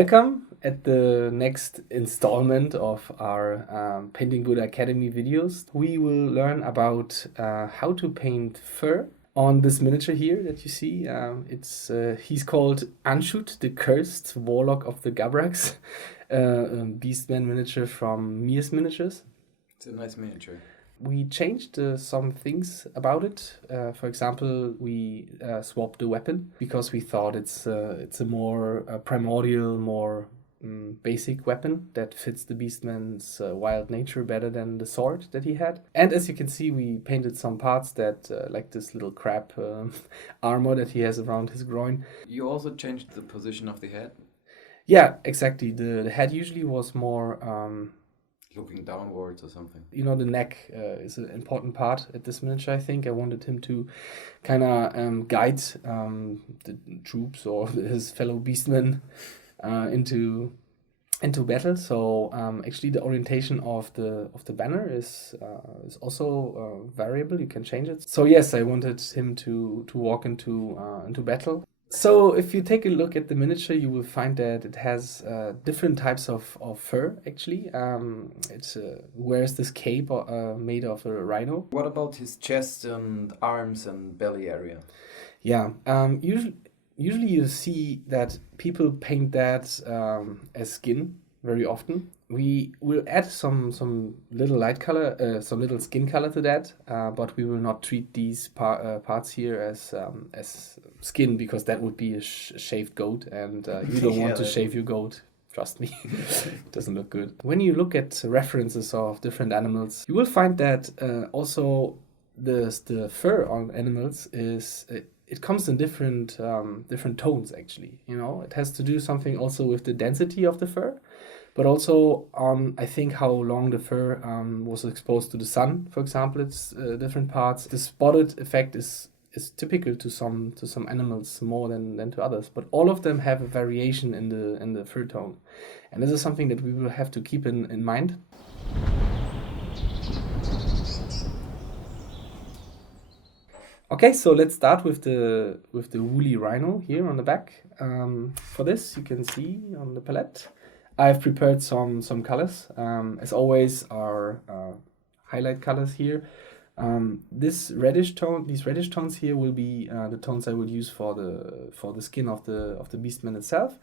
Welcome at the next installment of our Painting Buddha Academy videos. We will learn about how to paint fur on this miniature here that you see. He's called Aanchuth, the cursed warlock of the Gabraks, beastman miniature from Mears Miniatures. It's a nice miniature. We changed some things about it. For example, we swapped the weapon because we thought it's a more primordial, more basic weapon that fits the beastman's wild nature better than the sword that he had. And as you can see, we painted some parts that, like this little crab armor that he has around his groin. You also changed the position of the head? Yeah, exactly. The head usually was more... looking downwards or something. You know, the neck is an important part at this miniature, I think. I wanted him to kind of guide the troops or his fellow beastmen into battle. So actually the orientation of the banner is also variable. You can change it. So yes, I wanted him to walk into battle. So if you take a look at the miniature, you will find that it has different types of fur, actually. It wears this cape made of a rhino. What about his chest and arms and belly area? Yeah, usually you see that people paint that as skin very often. We will add some little light color, some little skin color to that, but we will not treat these parts here as skin, because that would be a shaved goat, and you don't want to shave your goat. Trust me, it doesn't look good. When you look at references of different animals, you will find that also the fur on animals is it comes in different tones, actually. You know, it has to do something also with the density of the fur, but also on, I think, how long the fur was exposed to the sun. For example, it's different parts. The spotted effect is typical to some animals more than to others, but all of them have a variation in the fur tone, and this is something that we will have to keep in mind. Okay, so let's start with the woolly rhino here on the back. For this, you can see on the palette, I've prepared some colors. As always, our highlight colors here. These reddish tones here will be the tones I will use for the skin of the beastman itself,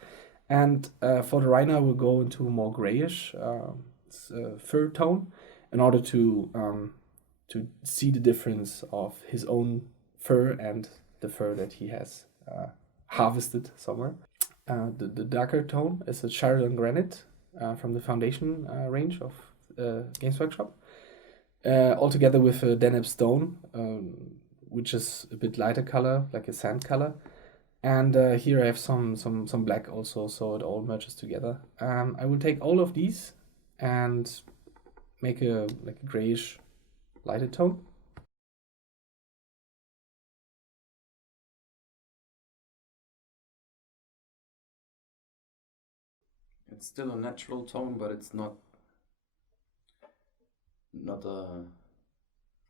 and for the rhino, I will go into a more grayish fur tone in order to see the difference of his own fur and the fur that he has harvested somewhere. The darker tone is a Shardon Granite from the Foundation range of Games Workshop. Altogether with a Deneb Stone, which is a bit lighter color, like a sand color. And here I have some black also, so it all merges together. I will take all of these and make a grayish lighter tone. It's still a natural tone, but it's not a,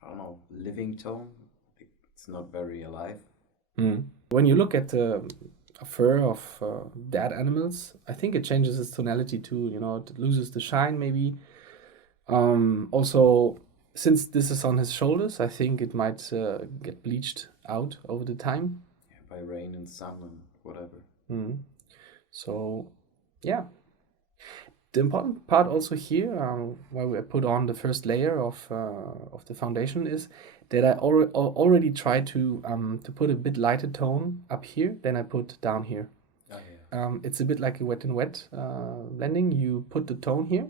I don't know, living tone. It's not very alive. When you look at the fur of dead animals, I think it changes its tonality too. You know, it loses the shine maybe. Also, since this is on his shoulders, I think it might get bleached out over the time. Yeah, by rain and sun and whatever. So, yeah. The important part also here, where we put on the first layer of the foundation, is that I already tried to put a bit lighter tone up here than I put down here. Oh, yeah. It's a bit like a wet and wet blending. You put the tone here,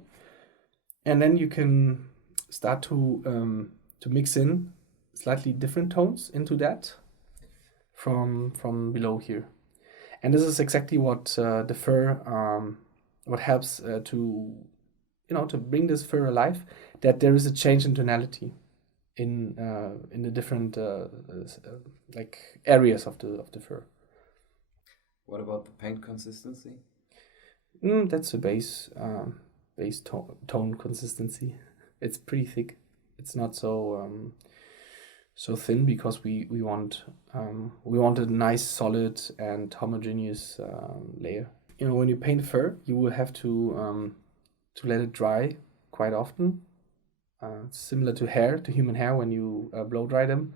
and then you can start to mix in slightly different tones into that from below here. And this is exactly what the fur what helps to bring this fur alive, that there is a change in tonality in the different like areas of the fur. What about the paint consistency? That's a base tone consistency. It's pretty thick. It's not so thin, because we want a nice, solid and homogeneous layer. when you paint fur, you will have to let it dry quite often. Similar to hair, to human hair, when you blow dry them.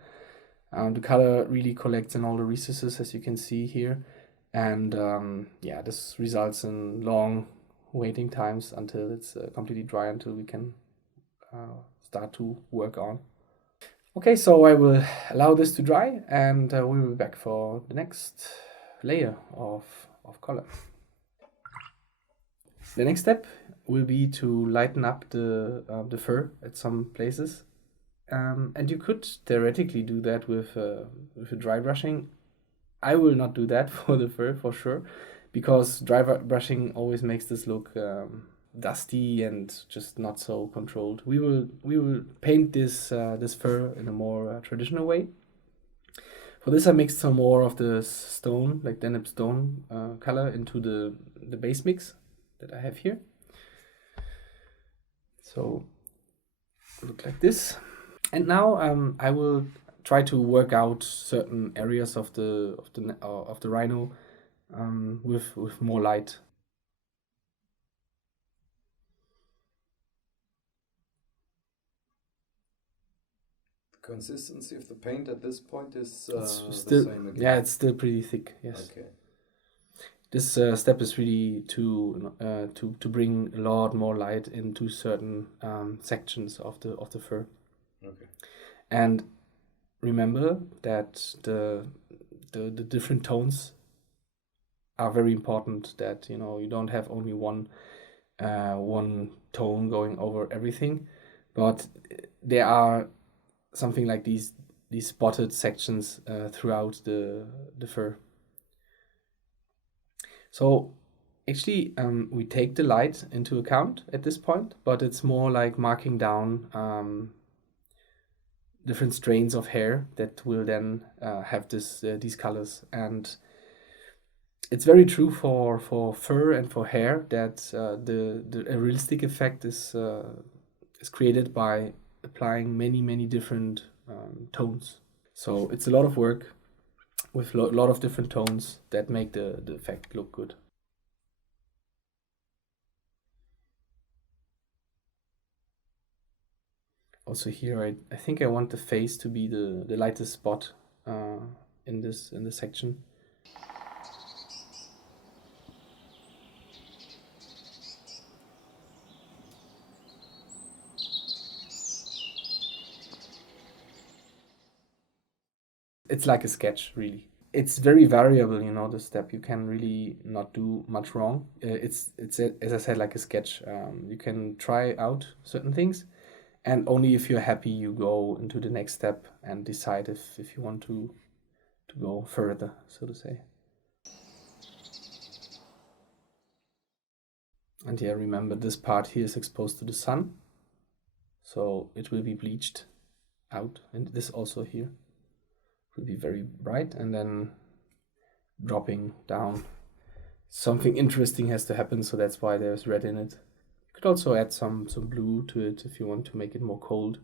The color really collects in all the recesses, as you can see here. And this results in long waiting times until it's completely dry, until we can start to work on. Okay, so I will allow this to dry, and we will be back for the next layer of color. The next step will be to lighten up the fur at some places, and you could theoretically do that with a dry brushing. I will not do that for the fur for sure, because dry brushing always makes this look dusty and just not so controlled. We will paint this fur in a more traditional way. For this, I mixed some more of the stone, like Deneb stone color, into the base mix that I have here. So look like this. And now I will try to work out certain areas of the RHINO with more light. Consistency of the paint at this point is It's the still, same again. yeah, it's still pretty thick. Yes. Okay. This step is really to bring a lot more light into certain sections of the fur. Okay. And remember that the different tones are very important. That you don't have only one tone going over everything, but there are something like these spotted sections throughout the fur. So actually we take the light into account at this point, but it's more like marking down different strains of hair that will then have these colors. And it's very true for fur and for hair that the realistic effect is created by applying many different tones. So it's a lot of work with a lot of different tones that make the effect look good. Also here, I think I want the face to be the lightest spot in this section. It's like a sketch, really. It's very variable, the step. You can really not do much wrong. It's as I said, like a sketch. You can try out certain things, and only if you're happy you go into the next step and decide if you want to go further, so to say. And yeah, remember this part here is exposed to the sun, so it will be bleached out, and this also here will be very bright, and then dropping down. Something interesting has to happen, so that's why there's red in it. You could also add some blue to it if you want to make it more cold,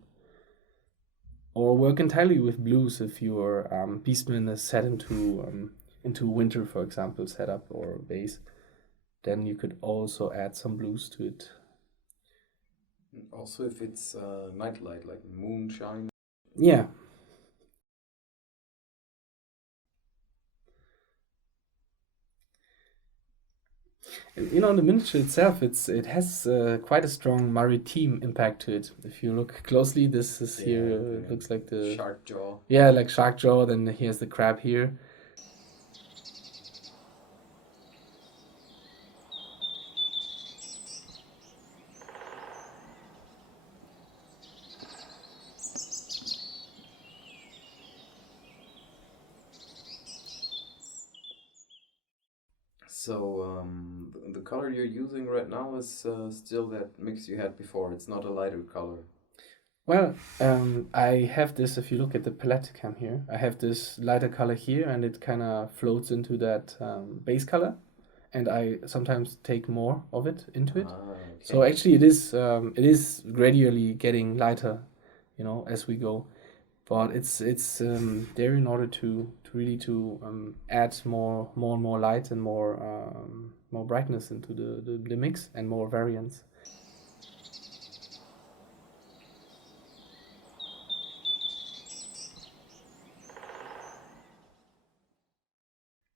or work entirely with blues if your beastman is set into winter, for example, setup or base. Then you could also add some blues to it. Also, if it's nightlight, like moonshine. Yeah. And, the miniature itself, it has quite a strong maritime impact to it. If you look closely, this is here looks like the shark jaw. Yeah, like shark jaw. Then here's the crab here. So the color you're using right now is still that mix you had before. It's not a lighter color. Well, I have this, if you look at the palette cam here, I have this lighter color here, and it kind of floats into that base color, and I sometimes take more of it into it. Okay. So actually it is gradually getting lighter, as we go. But it's there in order to really add more and more light and more brightness into the mix and more variance.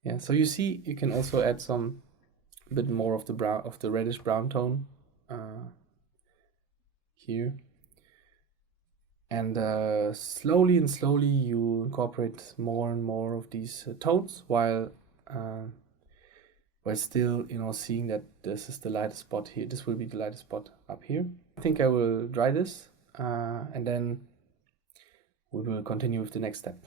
Yeah, so you see, you can also add some bit more of the brown, of the reddish brown tone here, and slowly you incorporate more and more of these tones while still, you know, seeing that this is the lightest spot here. This will be the lightest spot up here. I think I will dry this and then we will continue with the next step.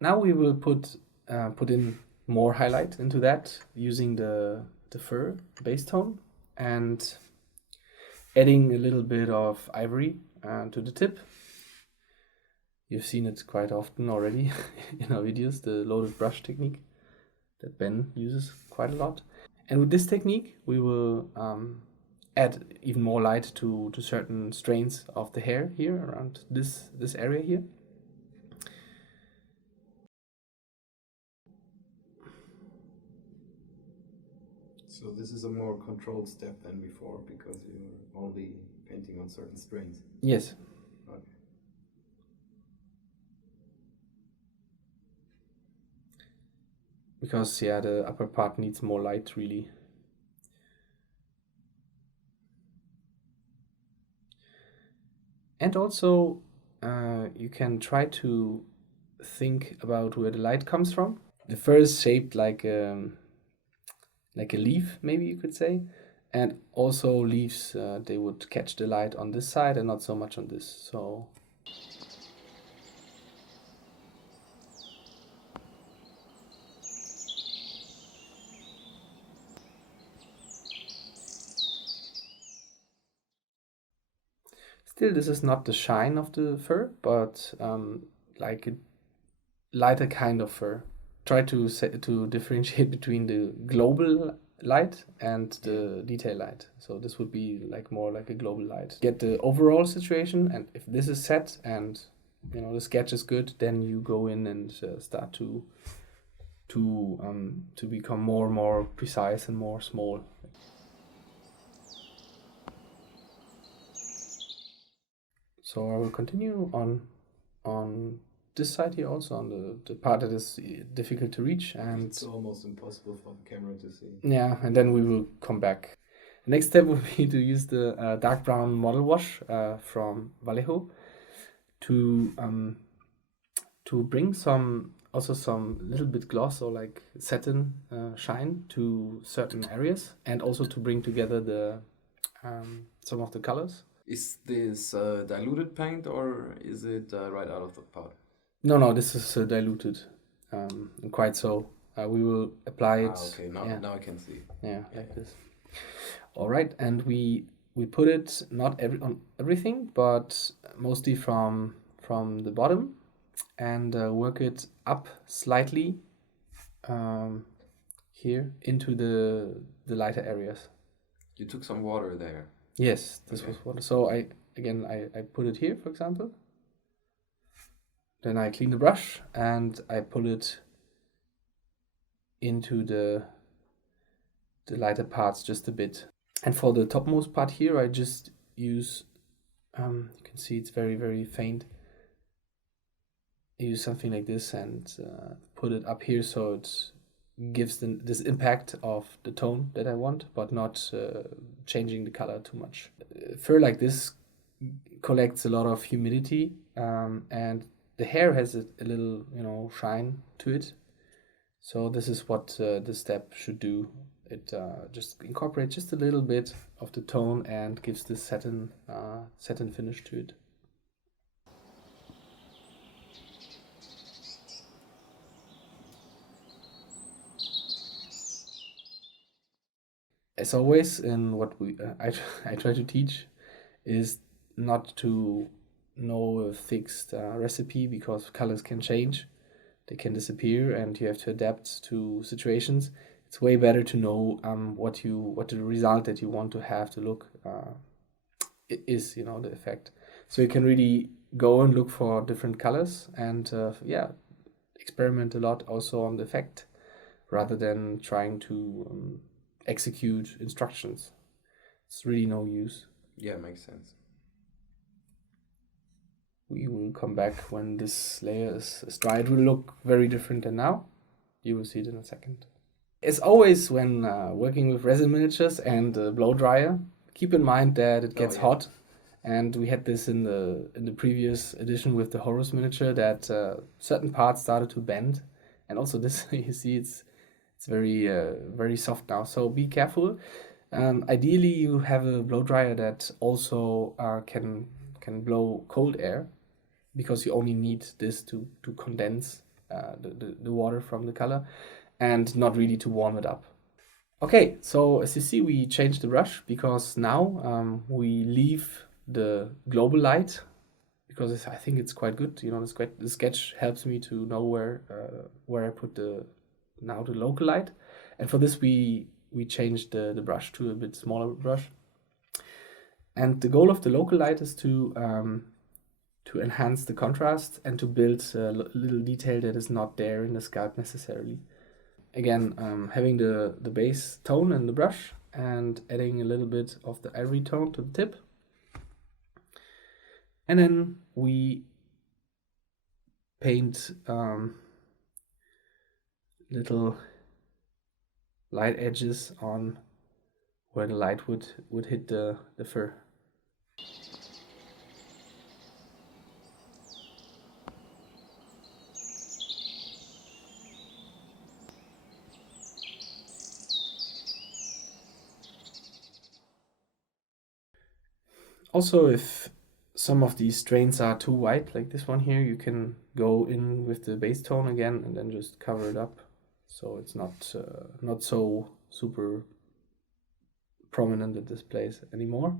Now we will put in more highlight into that using the fur base tone and adding a little bit of ivory to the tip. You've seen it quite often already in our videos, the loaded brush technique that Ben uses quite a lot. And with this technique, we will add even more light to certain strains of the hair here around this area here. So this is a more controlled step than before because you're only painting on certain strains. Yes. Okay. Because yeah, the upper part needs more light really. And also you can try to think about where the light comes from. The fur is shaped like a leaf, maybe you could say, and also leaves they would catch the light on this side and not so much on this. So still, this is not the shine of the fur, but like a lighter kind of fur. Try to differentiate between the global light and the detail light. So this would be like more like a global light. Get the overall situation, and if this is set and you know the sketch is good, then you go in and start to become more and more precise and more small. So I will continue on this side here also, on the part that is difficult to reach, and it's almost impossible for the camera to see. Yeah, and then we will come back. The next step will be to use the dark brown model wash from Vallejo to bring some little bit gloss or like satin shine to certain areas, and also to bring together the some of the colors. Is this diluted paint or is it right out of the pot? No, this is diluted, quite so. We will apply it. Okay, now I can see. Yeah, like this. All right, and we put it not on everything, but mostly from the bottom, and work it up slightly here into the lighter areas. You took some water there. Yes, this was water. So I put it here, for example. Then I clean the brush and I pull it into the lighter parts just a bit. And for the topmost part here, I just use, you can see it's very, very faint. I use something like this and put it up here so it gives this impact of the tone that I want, but not changing the color too much. Fur like this collects a lot of humidity, and the hair has a little, you know, shine to it. So this is what this step should do. It just incorporates just a little bit of the tone and gives this satin finish to it. As always, in what I try to teach is not to know a fixed recipe, because colors can change, they can disappear, and you have to adapt to situations. It's way better to know what the result that you want to have to look is, you know, the effect. So you can really go and look for different colors and experiment a lot also on the effect, rather than trying to execute instructions. It's really no use. Yeah, makes sense. We will come back when this layer is dry. It will look very different than now. You will see it in a second. As always, when working with resin miniatures and a blow dryer, keep in mind that it gets hot. And we had this in the previous edition with the Horus miniature, that certain parts started to bend. And also this, you see, it's very very soft now. So be careful. Ideally, you have a blow dryer that also can blow cold air, because you only need this to condense the water from the color, and not really to warm it up. Okay, so as you see, we changed the brush, because now we leave the global light, because I think it's quite good. You know, the sketch helps me to know where I put the local light, and for this we changed the brush to a bit smaller brush. And the goal of the local light is to enhance the contrast and to build a little detail that is not there in the sculpt necessarily. Again, having the base tone in the brush and adding a little bit of the ivory tone to the tip. And then we paint little light edges on where the light would hit the fur. Also, if some of these strains are too white, like this one here, you can go in with the base tone again and then just cover it up, so it's not so super prominent in this place anymore.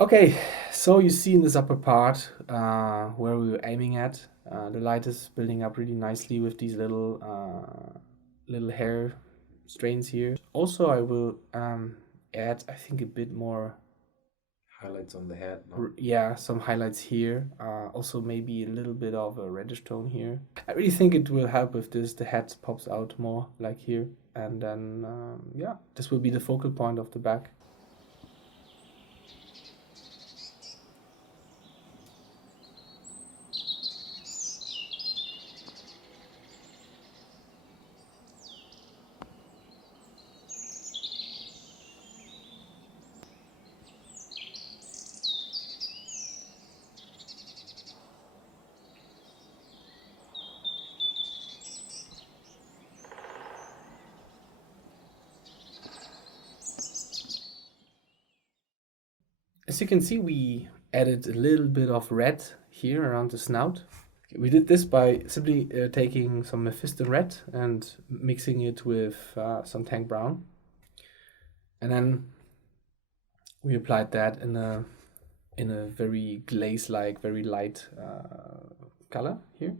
Okay, so you see in this upper part where we were aiming at, the light is building up really nicely with these little hair strains here. Also, I will add, I think, a bit more highlights on the head. No? Yeah, some highlights here. Also, maybe a little bit of a reddish tone here. I really think it will help with this. The head pops out more, like here, and then yeah, this will be the focal point of the back. As you can see, we added a little bit of red here around the snout. We did this by simply taking some Mephiston red and mixing it with some tank brown. And then we applied that in a very glaze-like, very light color here.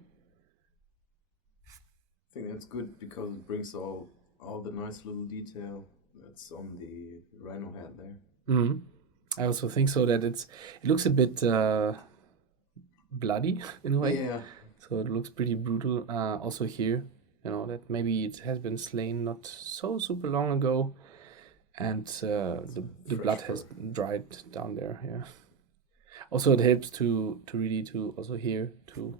I think that's good because it brings all the nice little detail that's on the RHINO head there. Mm-hmm. I also think so, that it looks a bit bloody in a way. Yeah. So it looks pretty brutal. Also here, you know, that maybe it has been slain not so super long ago, and the blood has dried down there. Yeah. Also, it helps to really to also here to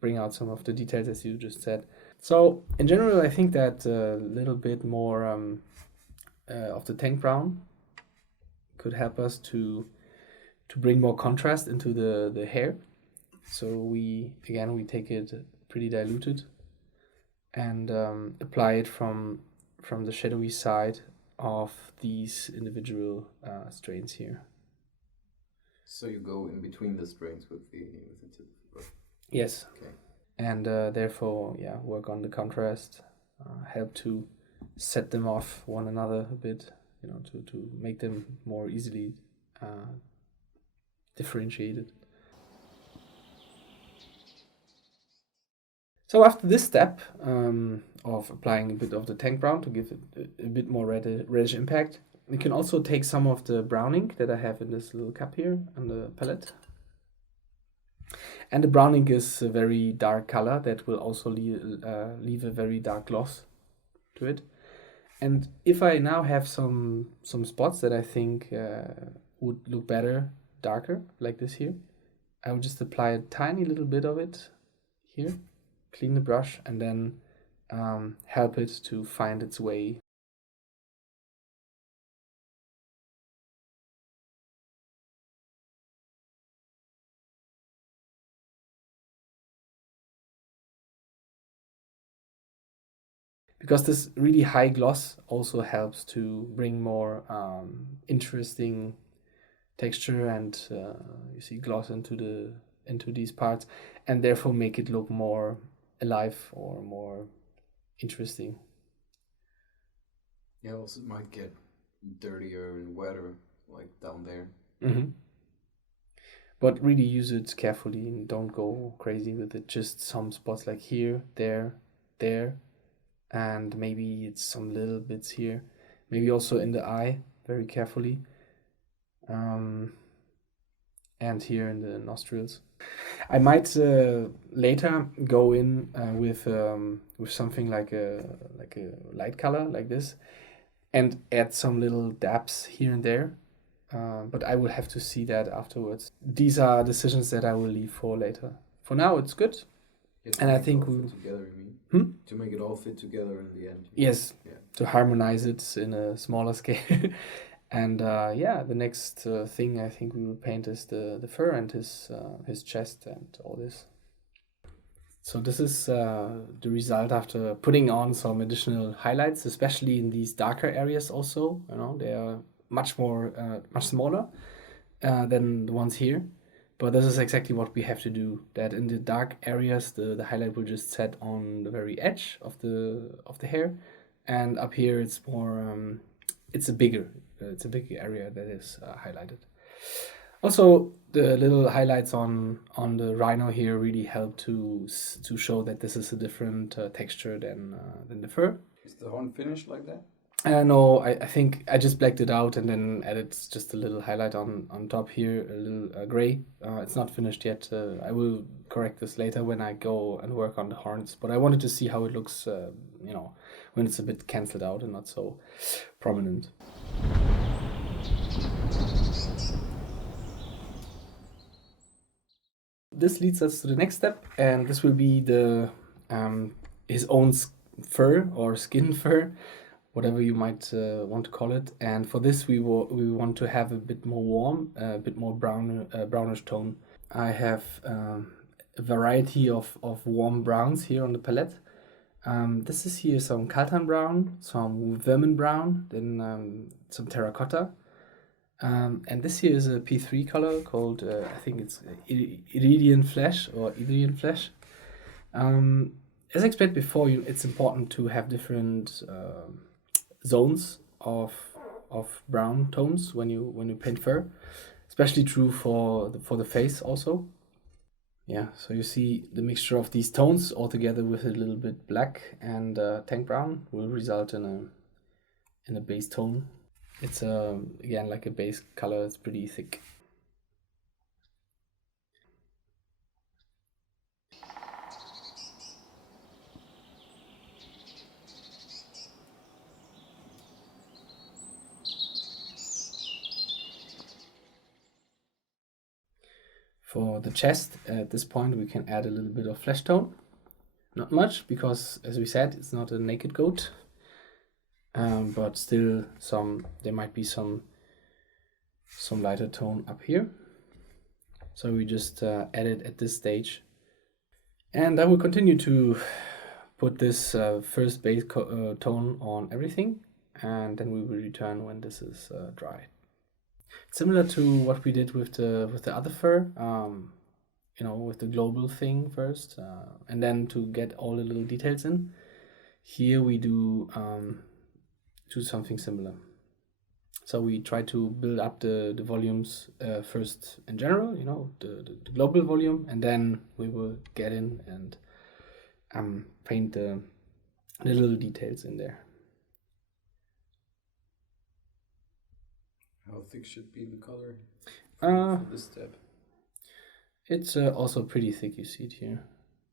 bring out some of the details, as you just said. So in general, I think that a little bit more of the tank brown could help us to bring more contrast into the hair. So we take it pretty diluted and apply it from the shadowy side of these individual strains here. So you go in between the strains with the tip, Yes. Okay. And therefore, yeah, work on the contrast, help to set them off one another a bit, you know, to make them more easily differentiated. So after this step of applying a bit of the tank brown to give it a bit more reddish impact, we can also take some of the brown ink that I have in this little cup here on the palette. And the brown ink is a very dark color that will also leave a very dark gloss to it. And if I now have some spots that I think would look better darker, like this here, I will just apply a tiny little bit of it here, clean the brush, and then help it to find its way. Because this really high gloss also helps to bring more interesting texture and you see gloss into these parts, and therefore make it look more alive or more interesting. Yeah, also it might get dirtier and wetter, like down there. Mm-hmm. But really use it carefully and don't go crazy with it. Just some spots like here, there, and maybe it's some little bits here. Maybe also in the eye, very carefully. And here in the nostrils. I might later go in with something like a light color like this, and add some little dabs here and there. But I will have to see that afterwards. These are decisions that I will leave for later. For now, it's good. And I think we together. You mean to make it all fit together in the end? Yes, yeah. To harmonize it in a smaller scale. And yeah, the next thing I think we will paint is the fur and his chest and all this. So this is the result after putting on some additional highlights, especially in these darker areas. Also, you know, they are much smaller than the ones here. But this is exactly what we have to do. That in the dark areas, the highlight will just set on the very edge of the hair, and up here it's more. It's a bigger area that is highlighted. Also, the little highlights on the RHINO here really help to show that this is a different texture than the fur. Is the horn finished like that? No, I think I just blacked it out and then added just a little highlight on top here, a little gray. It's not finished yet. I will correct this later when I go and work on the horns. But I wanted to see how it looks, you know, when it's a bit cancelled out and not so prominent. This leads us to the next step, and this will be the his own fur or skin fur, whatever you might want to call it. And for this, we want to have a bit more warm, a bit more brownish tone. I have a variety of warm browns here on the palette. This is here some Kaltan brown, some vermin brown, then some terracotta. And this here is a P3 color called, I think it's Iridian Flesh or Iridian Flesh. As I explained before, it's important to have different zones of brown tones when you paint fur, especially true for the face also. Yeah, so you see the mixture of these tones all together with a little bit black and tank brown will result in a base tone. It's again like a base color. It's pretty thick. For the chest, at this point, we can add a little bit of flesh tone. Not much, because as we said, it's not a naked goat. But still, there might be some lighter tone up here. So we just add it at this stage. And I will continue to put this first base tone on everything, and then we will return when this is dry. Similar to what we did with the other fur, you know, with the global thing first, and then to get all the little details in. Here we do something similar. So we try to build up the volumes first in general, you know, the global volume, and then we will get in and paint the little details in there. How thick should be the color For this step? It's also pretty thick, you see it here.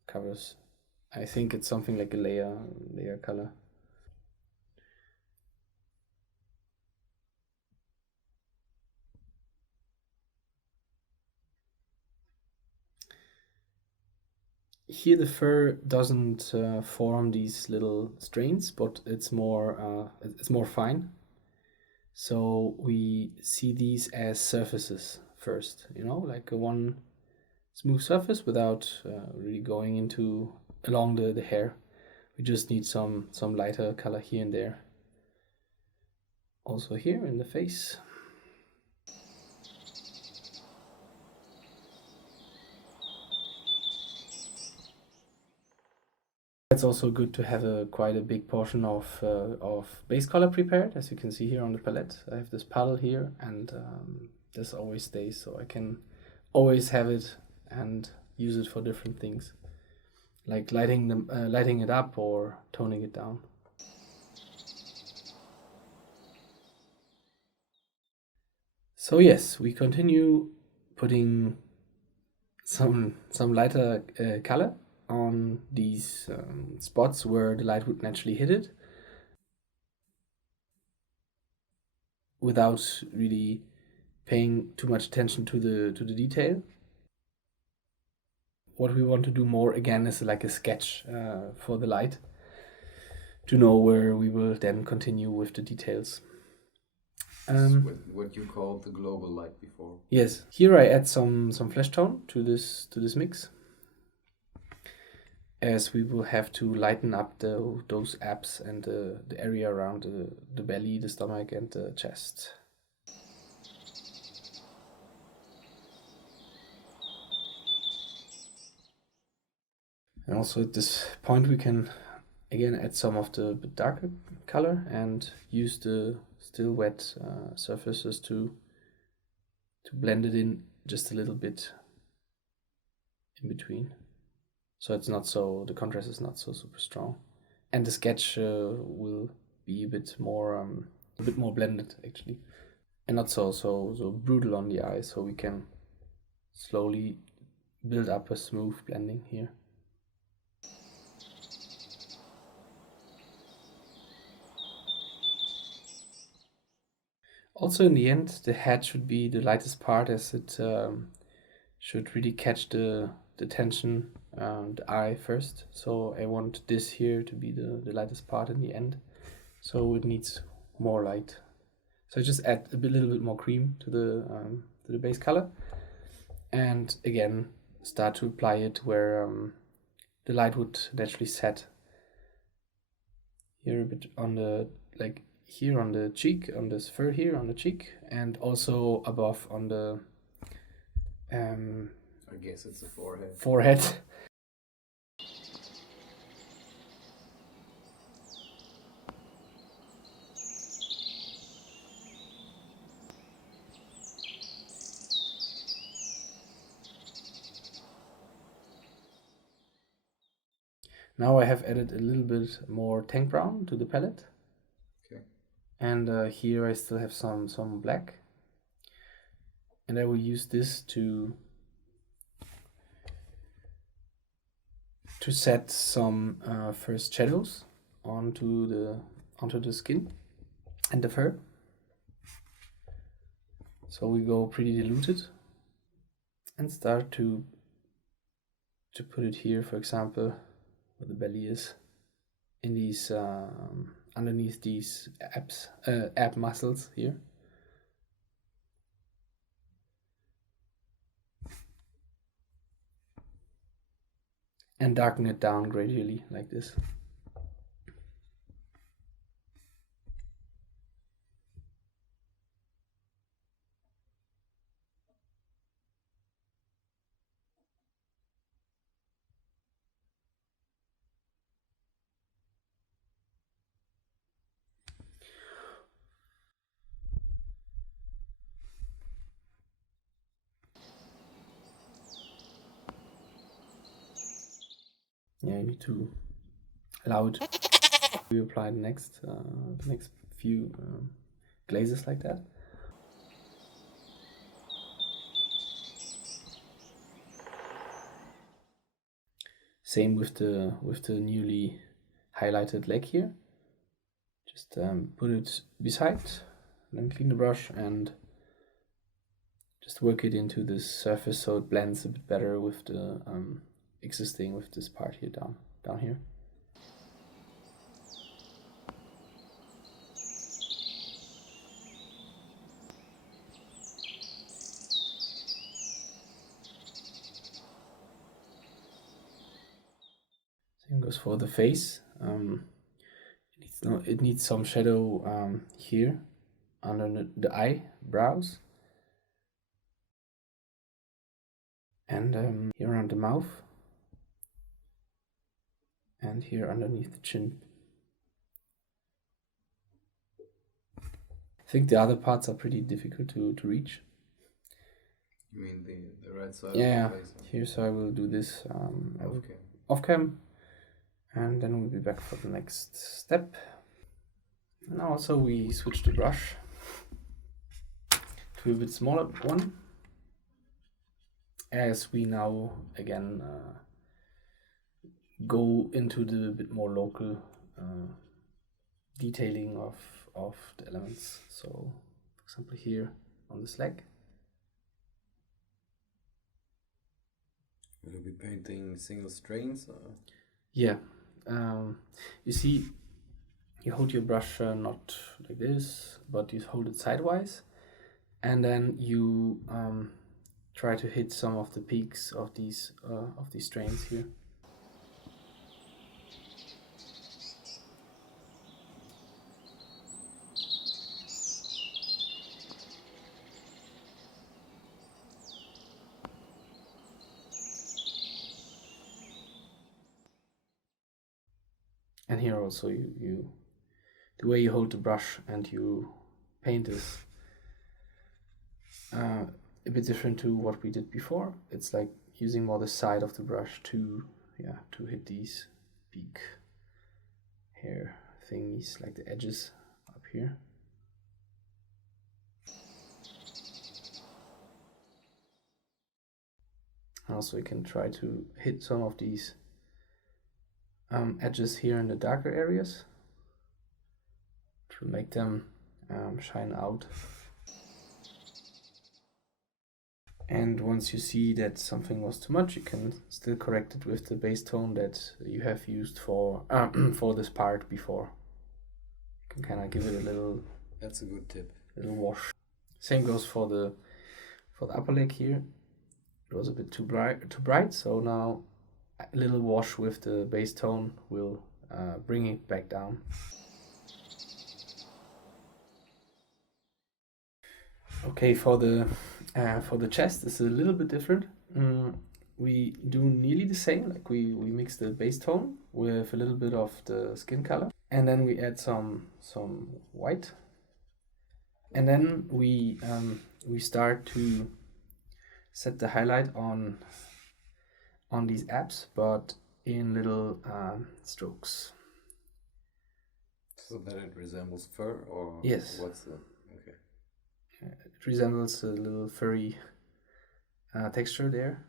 Covers, I think it's something like a layer color. Here the fur doesn't form these little strains, but it's more fine. So we see these as surfaces first, you know, like a one smooth surface without really going into along the hair. We just need some lighter color here and there. Also here in the face. It's also good to have quite a big portion of base color prepared, as you can see here on the palette. I have this puddle here, and this always stays, so I can always have it and use it for different things, like lighting it up or toning it down. So yes, we continue putting some lighter color on these spots where the light would naturally hit it, without really paying too much attention to the detail. What we want to do more again is like a sketch for the light, to know where we will then continue with the details. What you called the global light before. Yes, here I add some flesh tone to this mix, as we will have to lighten up those abs and the area around the belly, the stomach, and the chest. And also at this point we can again add some of the darker color and use the still wet surfaces to blend it in just a little bit in between, so it's not so, the contrast is not so super strong, and the sketch will be a bit more blended actually, and not so brutal on the eye, so we can slowly build up a smooth blending here. Also, in the end, the head should be the lightest part, as it should really catch the attention, the eye first. So I want this here to be the lightest part in the end. So it needs more light. So I just add a little bit more cream to the base color, and again start to apply it where the light would naturally set. Here a bit on the, like here on the cheek, on this fur here on the cheek, and also above on the I guess it's a forehead. Forehead. Now I have added a little bit more tank brown to the palette. Okay. And here I still have some black. And I will use this to set some first shadows onto the skin and the fur. So we go pretty diluted and start to put it here, for example, where the belly is, in these underneath these ab muscles here. And darken it down gradually like this. yeah, you need to allow it to apply the next few glazes like that. Same with the newly highlighted leg here. Just put it beside, then clean the brush and just work it into this surface so it blends a bit better with the existing, with this part here down here. Same goes for the face. It needs some shadow here under the eyebrows, and here around the mouth, and here underneath the chin. I think the other parts are pretty difficult to reach. You mean the right side Yeah, of the face? here, so I will do this Okay. off cam, and then we'll be back for the next step. And also we switch the brush to a bit smaller one, as we now again go into the bit more local detailing of the elements. So, for example, here on this leg. Will you be painting single strains? Or? Yeah, you see, you hold your brush not like this, but you hold it sidewise, and then you try to hit some of the peaks of these strains here. And here also you the way you hold the brush and you paint is a bit different to what we did before. It's like using more the side of the brush to hit these peak hair thingies, like the edges up here. Also, you can try to hit some of these edges here in the darker areas to make them shine out. And once you see that something was too much, you can still correct it with the base tone that you have used for this part before. You can kind of give it a little. That's a good tip. Little wash. Same goes for the upper leg here. It was a bit too bright, so now a little wash with the base tone will bring it back down. Okay, for the chest, it's a little bit different. We do nearly the same. Like we mix the base tone with a little bit of the skin color, and then we add some white, and then we start to set the highlight on these abs, but in little strokes. So that it resembles fur, or yes, what's the okay? It resembles a little furry texture there.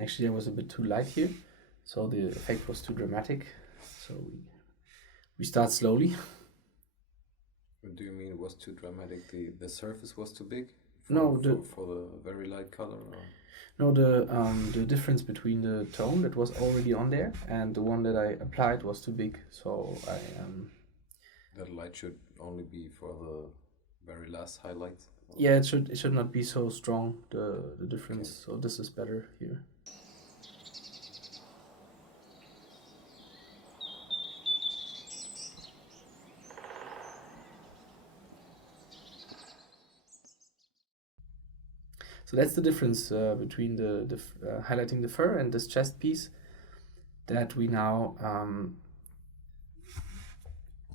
Actually, I was a bit too light here, so the effect was too dramatic. So we start slowly. What do you mean it was too dramatic? The surface was too big? For the very light color? Or? No, the difference between the tone that was already on there and the one that I applied was too big. So I that light should only be for the very last highlight. Yeah, it should not be so strong, the difference. Okay. So this is better here. So that's the difference between the highlighting the fur and this chest piece that we now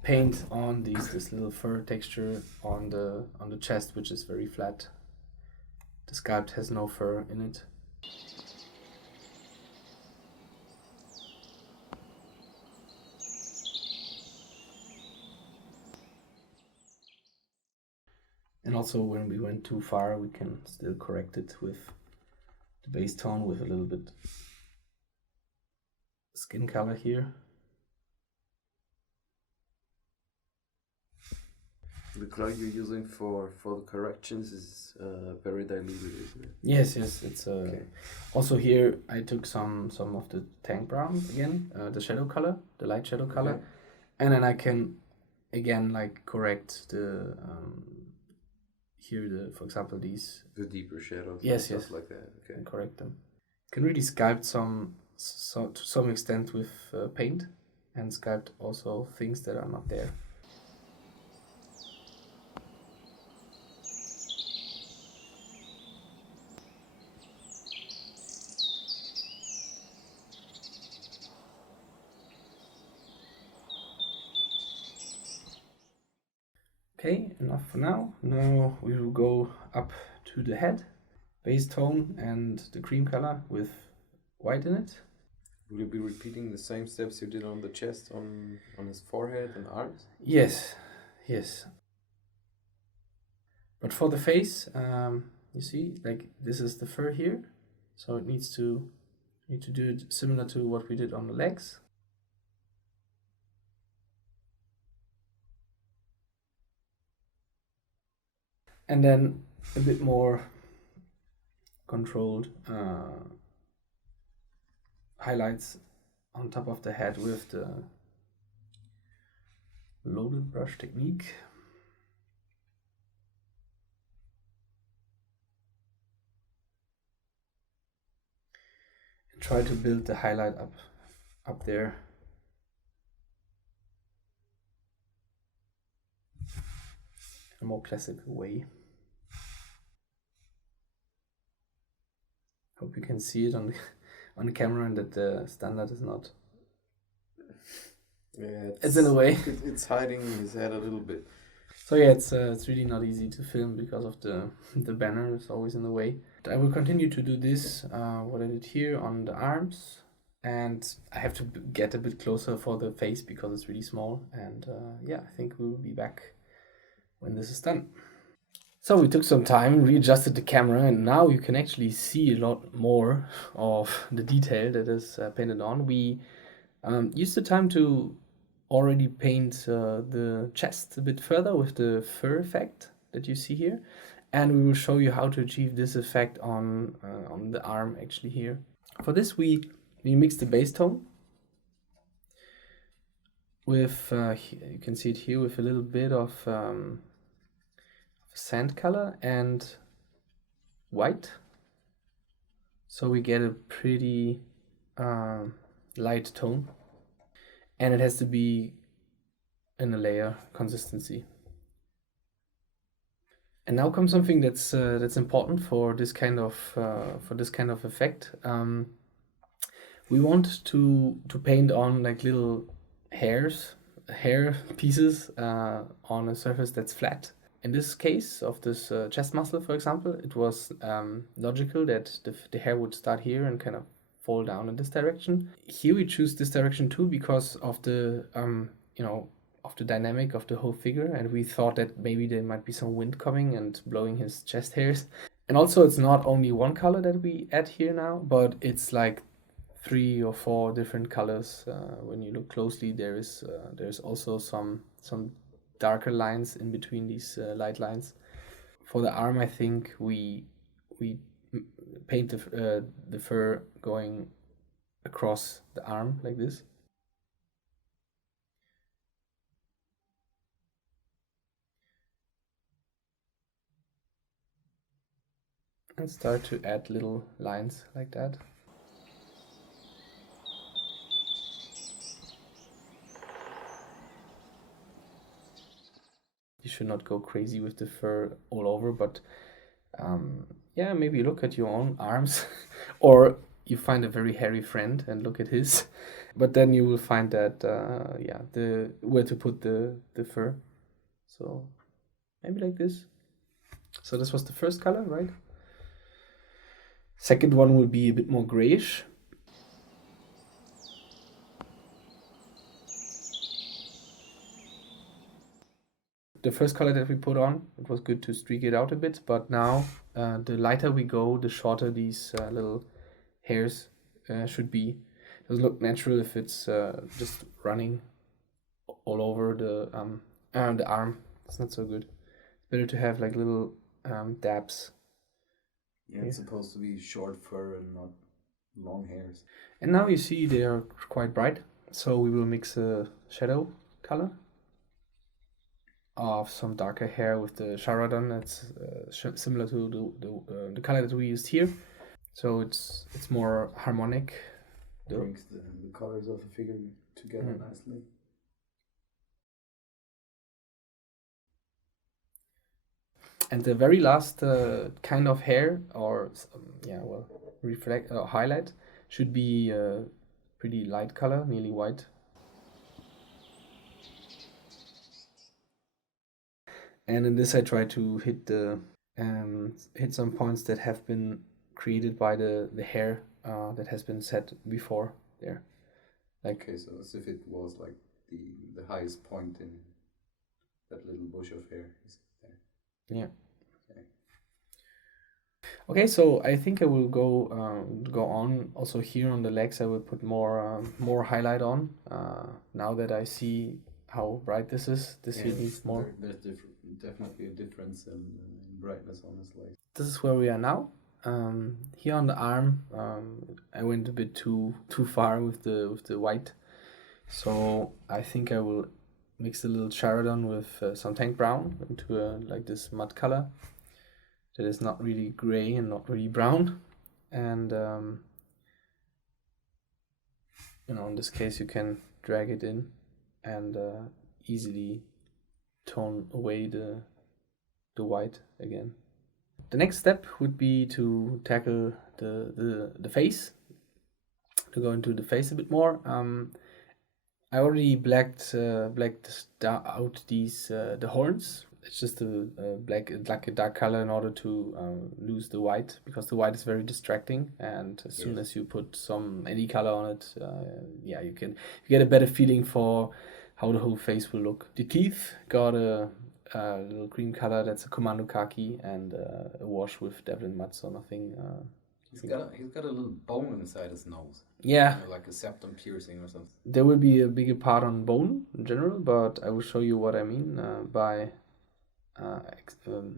paint on this little fur texture on the chest, which is very flat. The sculpt has no fur in it. And also when we went too far, we can still correct it with the base tone with a little bit skin color here. The color you're using for the corrections is very diluted, isn't it? Yes, it's Okay. also here I took some of the tank brown again, the shadow color, the light shadow color, Okay. and then I can again like correct the here for example these. The deeper shadows. Yes, and yes. stuff like that. Okay. And correct them. Can really sculpt to some extent with paint, and sculpt also things that are not there. Okay, enough for now. Now we will go up to the head, base tone and the cream color with white in it. Will you be repeating the same steps you did on the chest, on his forehead and arms? Yes, yes. But for the face, you see, like this is the fur here, so it need to do it similar to what we did on the legs. And then a bit more controlled highlights on top of the head with the loaded brush technique. And try to build the highlight up there. In a more classical way. Hope you can see it on the camera and that the standard is not. Yeah, it's in a way. It's hiding his head a little bit. So yeah, it's really not easy to film because of the banner is always in the way. I will continue to do this, what I did here on the arms, and I have to get a bit closer for the face because it's really small. And yeah, I think we will be back when this is done. So we took some time, readjusted the camera, and now you can actually see a lot more of the detail that is painted on. We used the time to already paint the chest a bit further with the fur effect that you see here, and we will show you how to achieve this effect on the arm actually here. For this we mix the base tone with you can see it here with a little bit of sand color and white, so we get a pretty light tone, and it has to be in a layer consistency. And now comes something that's important for this kind of effect. We want to paint on like little hair pieces on a surface that's flat. In this case of this chest muscle, for example, it was logical that the hair would start here and kind of fall down in this direction. Here we choose this direction too because of the of the dynamic of the whole figure, and we thought that maybe there might be some wind coming and blowing his chest hairs. And also it's not only one color that we add here now, but it's like 3 or 4 different colors. When you look closely, there's also some darker lines in between these light lines. For the arm, I think we paint the fur going across the arm like this. And start to add little lines like that. You should not go crazy with the fur all over, but yeah, maybe look at your own arms or you find a very hairy friend and look at his, but then you will find that yeah, where to put the fur. So maybe like this. So this was the first color, right? Second one will be a bit more grayish. the first color that we put on, it was good to streak it out a bit, but now the lighter we go, the shorter these little hairs should be. It doesn't look natural if it's just running all over the arm. It's not so good. It's better to have like little dabs. Yeah, it's supposed to be short fur and not long hairs. And now you see they are quite bright, so we will mix a shadow color of some darker hair with the Charadan. That's similar to the color that we used here, so it's more harmonic. Brings the colors of the figure together nicely. And the very last kind of hair, or reflect or highlight, should be a pretty light color, nearly white. And in this I try to hit some points that have been created by the hair that has been set before there. Like, okay, so as if it was like the highest point in that little bush of hair is there. Yeah. Okay, so I think I will go on also here on the legs. I will put more highlight on now that I see how bright this is. This here needs more. There's definitely a difference in brightness on his legs. This is where we are now. Here on the arm, I went a bit too far with the white, so I think I will mix a little Charadan with some tank brown into like this mud color that is not really gray and not really brown. And in this case you can drag it in and easily tone away the white again. The next step would be to tackle the face, to go into the face a bit more. I already blacked out these the horns. It's just a like a dark color in order to lose the white, because the white is very distracting, and as soon as you put any color on it, you get a better feeling for how the whole face will look. The teeth got a little green color, that's a commando khaki, and a wash with Devlin mud, so nothing. He's got a little bone inside his nose. Yeah. Like a septum piercing or something. There will be a bigger part on bone in general, but I will show you what I mean by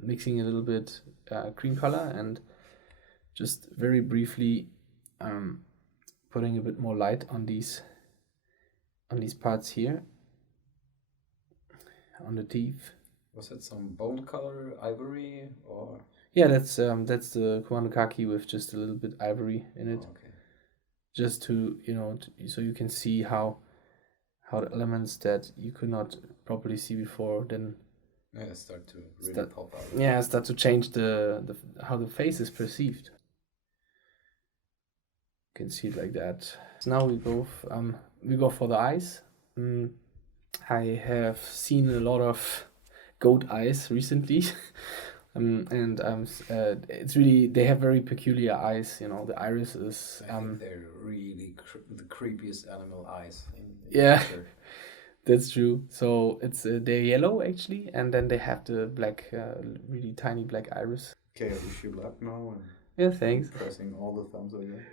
mixing a little bit cream color and just very briefly putting a bit more light on these parts here on the teeth. Was it some bone color, ivory, or? Yeah, that's the commando khaki with just a little bit ivory in it. Oh, okay. Just to so you can see how the elements that you could not properly see before then start to really pop out. Yeah, start to change the how the face is perceived. You can see it like that. So now we go for the eyes. I have seen a lot of goat eyes recently. And it's really, they have very peculiar eyes. The iris is. I think they're really the creepiest animal eyes. Yeah, that's true. So they're yellow actually, and then they have the black, really tiny black iris. Okay, I wish you luck now. And yeah, thanks. Pressing all the thumbs again.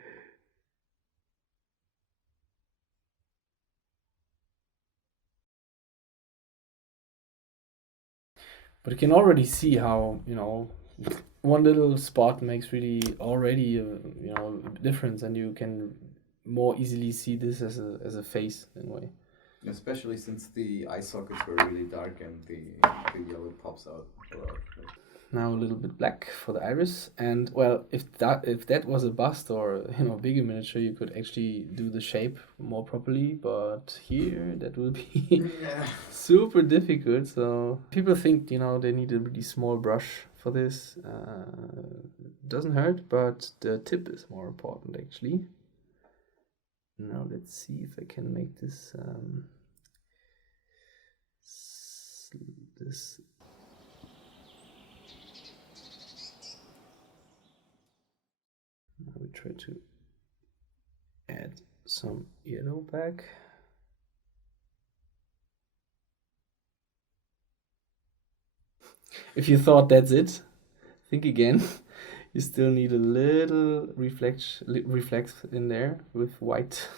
But you can already see how, one little spot makes really already a difference, and you can more easily see this as a face in a way. Especially since the eye sockets were really dark and the yellow pops out. Now a little bit black for the iris, and well, if that was a bust or bigger miniature, you could actually do the shape more properly. But here that will be super difficult. So people think they need a really small brush for this. Doesn't hurt, but the tip is more important actually. Now let's see if I can make this this. Now we try to add some yellow back. If you thought that's it, think again. You still need a little reflex in there with white,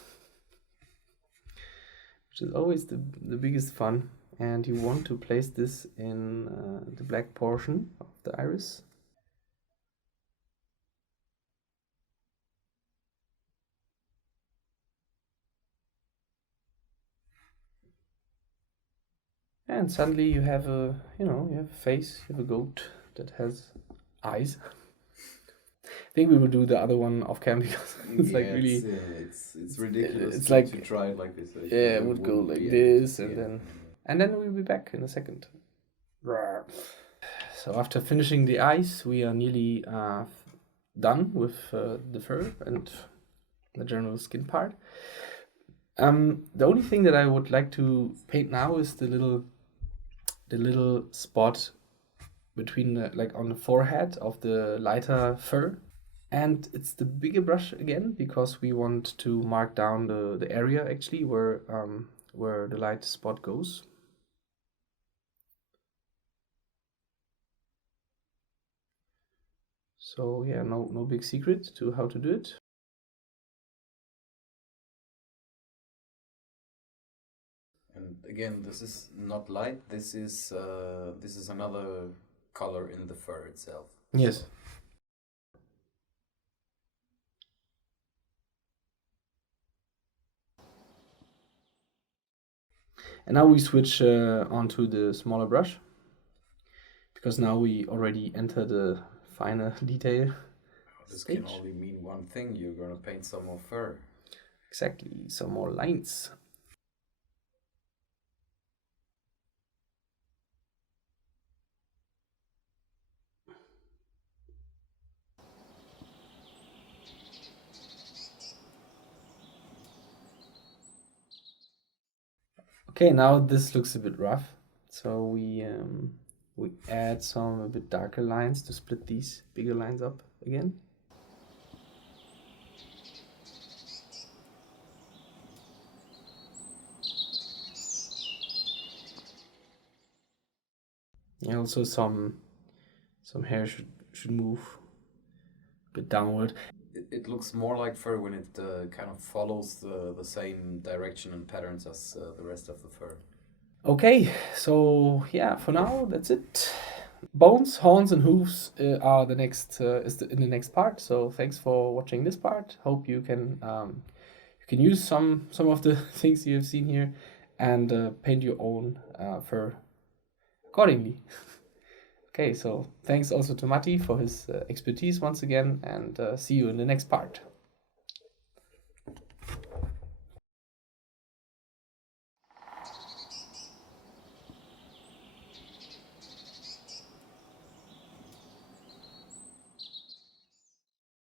which is always the biggest fun. And you want to place this in the black portion of the iris. And suddenly you have a, you have a face, you have a goat that has eyes. I think we will do the other one off cam because it's like really. It's ridiculous. It's like to try it like this. Yeah, it would go like this, and then we'll be back in a second. So after finishing the eyes, we are nearly done with the fur and the general skin part. The only thing that I would like to paint now is the little spot between on the forehead of the lighter fur. And it's the bigger brush again because we want to mark down the area actually where the light spot goes. So yeah, no big secret to how to do it. And again, this is not light. This is another color in the fur itself. Yes. And now we switch onto the smaller brush because now we already enter the finer detail. This stage can only mean one thing: you're gonna paint some more fur. Exactly, some more lines. Okay, now this looks a bit rough, so we add some a bit darker lines to split these bigger lines up again. And also some hair should move a bit downward. It looks more like fur when it kind of follows the same direction and patterns as the rest of the fur. Okay, so yeah, for now that's it. Bones, horns, and hooves are the next in the next part. So thanks for watching this part. Hope you can use some of the things you have seen here and paint your own fur accordingly. Okay, so thanks also to Matti for his expertise once again, and see you in the next part.